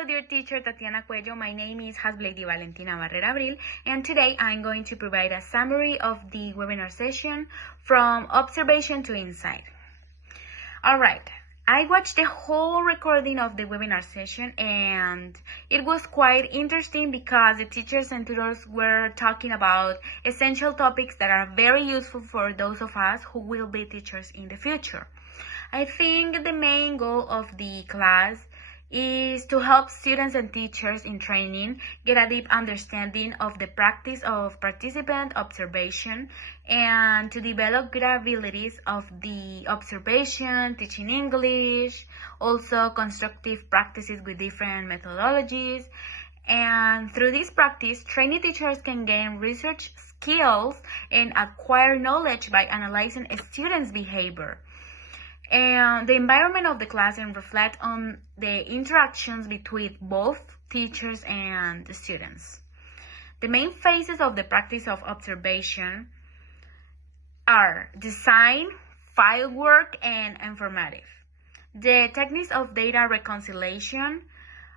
Hello, dear teacher Tatiana Cuello. My name is Hasblady Valentina Barrera Abril, and today I'm going to provide a summary of the webinar session from observation to insight. All right, I watched the whole recording of the webinar session, and it was quite interesting because the teachers and tutors were talking about essential topics that are very useful for those of us who will be teachers in the future. I think the main goal of the class is to help students and teachers in training get a deep understanding of the practice of participant observation and to develop good abilities of the observation, teaching English, also constructive practices with different methodologies. And through this practice, trainee teachers can gain research skills and acquire knowledge by analyzing a student's behavior. And the environment of the classroom reflect on the interactions between both teachers and the students. The main phases of the practice of observation are design, file work, and informative. The techniques of data reconciliation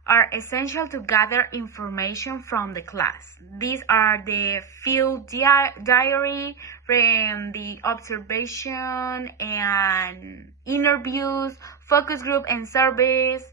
are essential to gather information from the class. These are the field diary, the observation and interviews, focus group, and surveys.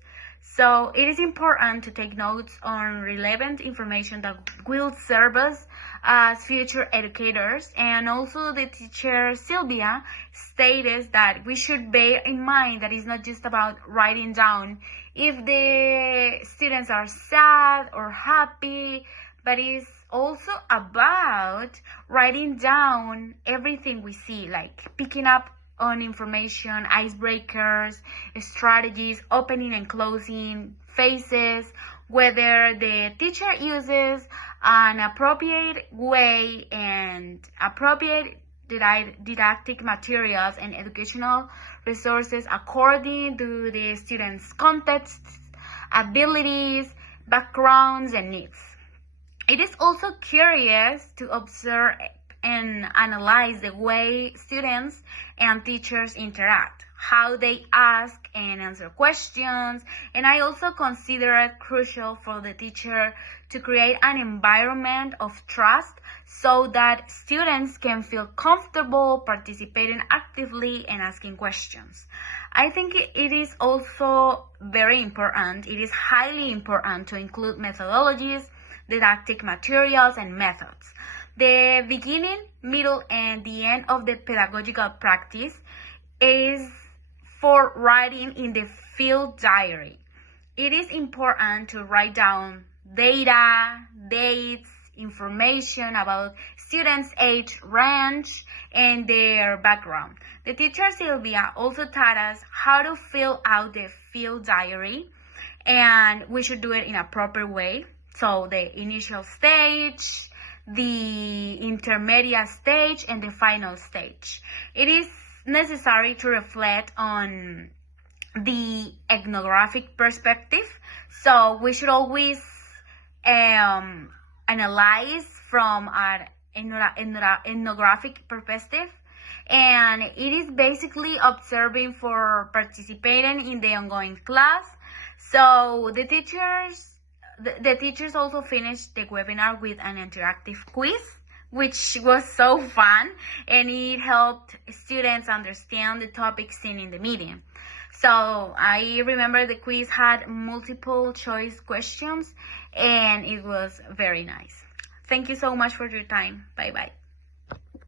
So it is important to take notes on relevant information that will serve us as future educators. And also the teacher Sylvia stated that we should bear in mind that it's not just about writing down if the students are sad or happy, but it's also about writing down everything we see, like picking up on information, icebreakers, strategies, opening and closing phases, whether the teacher uses an appropriate way and appropriate didactic materials and educational resources according to the students' contexts, abilities, backgrounds, and needs. It is also curious to observe and analyze the way students and teachers interact, how they ask and answer questions, and I also consider it crucial for the teacher to create an environment of trust so that students can feel comfortable participating actively and asking questions. I think it is also very important, it is highly important to include methodologies, didactic materials, and methods. The beginning, middle, and the end of the pedagogical practice is for writing in the field diary. It is important to write down data, dates, information about students' age range, and their background. The teacher Sylvia also taught us how to fill out the field diary, and we should do it in a proper way. So the initial stage, the intermediate stage, and the final stage. It is necessary to reflect on the ethnographic perspective. So we should always analyze from our ethnographic perspective. And it is basically observing for participating in the ongoing class. So the teachers also finished the webinar with an interactive quiz, which was so fun, and it helped students understand the topics seen in the meeting. So I remember the quiz had multiple choice questions, and it was very nice. Thank you so much for your time. Bye-bye.